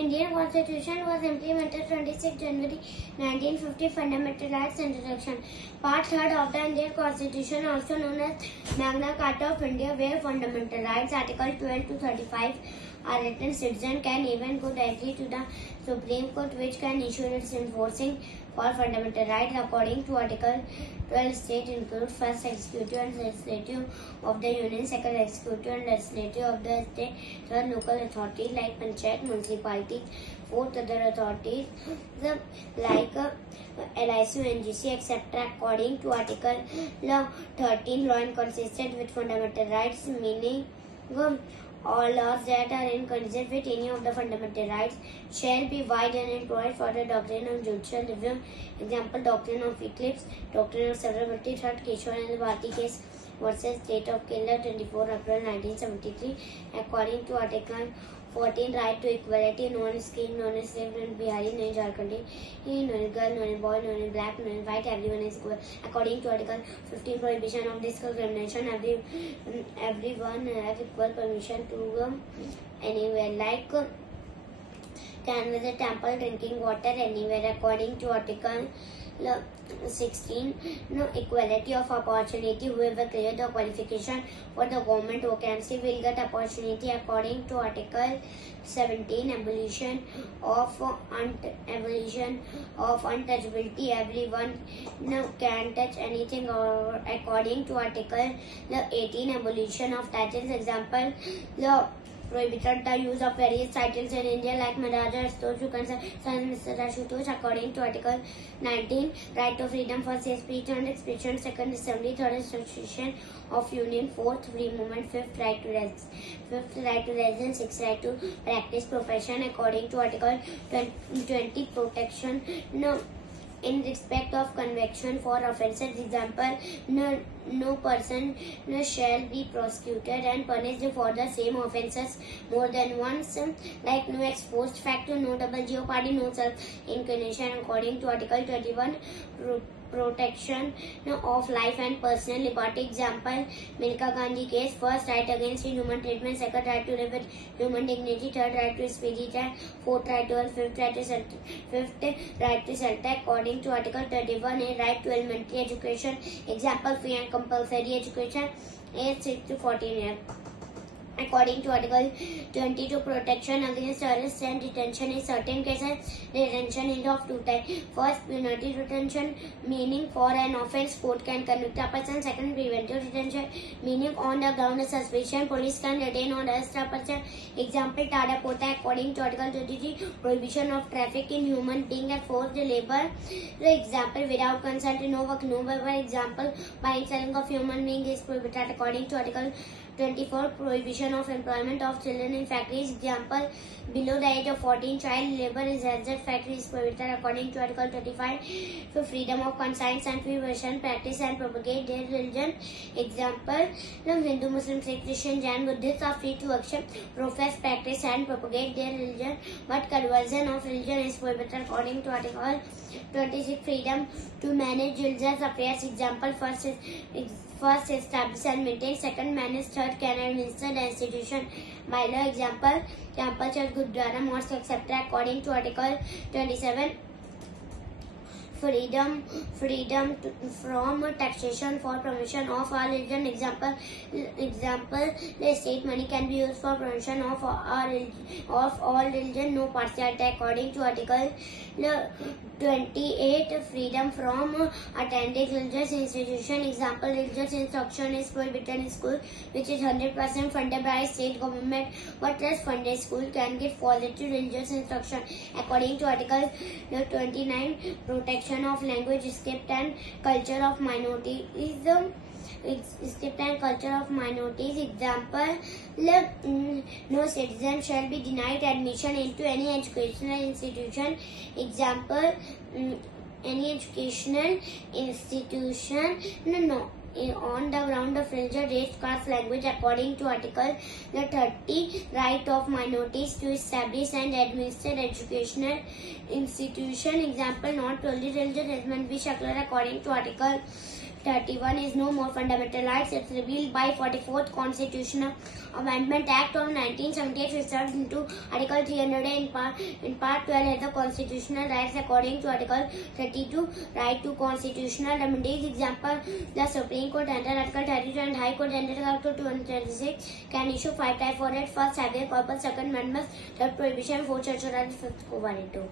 Indian Constitution was implemented 26 January 1950. Fundamental Rights Introduction. Part 3rd of the Indian Constitution, also known as Magna Carta of India, where fundamental rights, Article 12 to 35, are written. Citizen can even go directly to the Supreme Court, which can issue its enforcing for fundamental rights. According to Article 12, state include first executive and legislative of the union, second executive and legislative of the state, third local authorities like panchayat, municipalities, fourth other authorities like LIC, NGC, etc. According to Article 13, law inconsistent with fundamental rights, meaning all laws that are inconsistent with any of the fundamental rights shall be void and employed for the doctrine of judicial review. Example, doctrine of eclipse, doctrine of severability, third Keshwanand Bharti case versus State of Kerala, 24 April 1973. According to Article 14, right to equality, no one is king, no one is slave, no one is Bihari, no one is Jharkhandi, no one is girl, no one is boy, no one is black, no one is white, everyone is equal. According to Article 15, prohibition of discrimination, everyone has equal permission to go anywhere, like can visit temple, drinking water anywhere. According to Article 16, no equality of opportunity, whoever clear the qualification for the government vacancy will get opportunity. According to Article 17, abolition of untouchability, everyone can touch anything. Or according to Article 18, abolition of titles, example prohibited the use of various titles in India like Maharaja, Astosh, Mr. Ashutosh. According to Article 19, right to freedom for safe speech and expression, second assembly, third institution of union, fourth free movement, fifth right to residence, sixth right to practice profession. According to Article 20, protection in respect of conviction for offences, example, no person shall be prosecuted and punished for the same offences more than once, like no exposed factor, no double jeopardy, no self-incrimination. According to Article 21, protection of life and personal liberty, example, Milka Gandhi case, first right against inhuman treatment, second right to live with human dignity, third right to speech, fourth right to health, fifth right to shelter. According to Article 31, a right to elementary education, example, free and compulsory education, age 6 to 14 years. According to Article 22, protection against arrest and detention. In certain cases, detention is of two types. First, punitive detention, meaning for an offence court can convict a person. Second, preventive detention, meaning on the ground of suspicion, police can detain or arrest a person. Example, Tada Pota. According to Article 23, prohibition of traffic in human being and forced labour. Example, without consent, no work, no waiver. Example, buying selling of human being is prohibited. According to Article 24, prohibition of employment of children in factories, example, below the age of 14, child labour is hazard, factory is prohibited. According to Article 35, for freedom of conscience and free version, practice and propagate their religion, example, Hindu, Muslim, Sikh, Christian, Jain, Buddhists are free to accept, profess, practice and propagate their religion, but conversion of religion is prohibited. According to Article 26, freedom to manage religious affairs, example, first establish and maintain, second manage, third can administer the institution by law, example, temple, church, gurdwara, mosque, etc. According to Article 27, freedom from taxation for promotion of all religion, example, the state money can be used for promotion of all religion, no partiality. According to Article 28, freedom from attending religious institution, example, religious instruction is prohibited in school which is 100% funded by state government, but trust funded school can give positive religious instruction. According to Article 29, protection of language, script and culture of minorities, example, no citizen shall be denied admission into any educational institution, example, any educational institution on the ground of religion, race, caste, language. According to Article 30, right of minorities to establish and administer educational institution, example, not only religion, it must be secular. According to Article 31 is no more fundamental rights. It's revealed by 44th Constitutional Amendment Act of 1978, which serves into Article 300 in Part 12 as the constitutional rights according to Article 32, right to constitutional remedies. Example, the Supreme Court under Article 32 and High Court under Article 226 can issue 5 types for it. First, habeas corpus. Second, amendments. Third, prohibition. Fourth, certiorari. Fifth, quo warranto.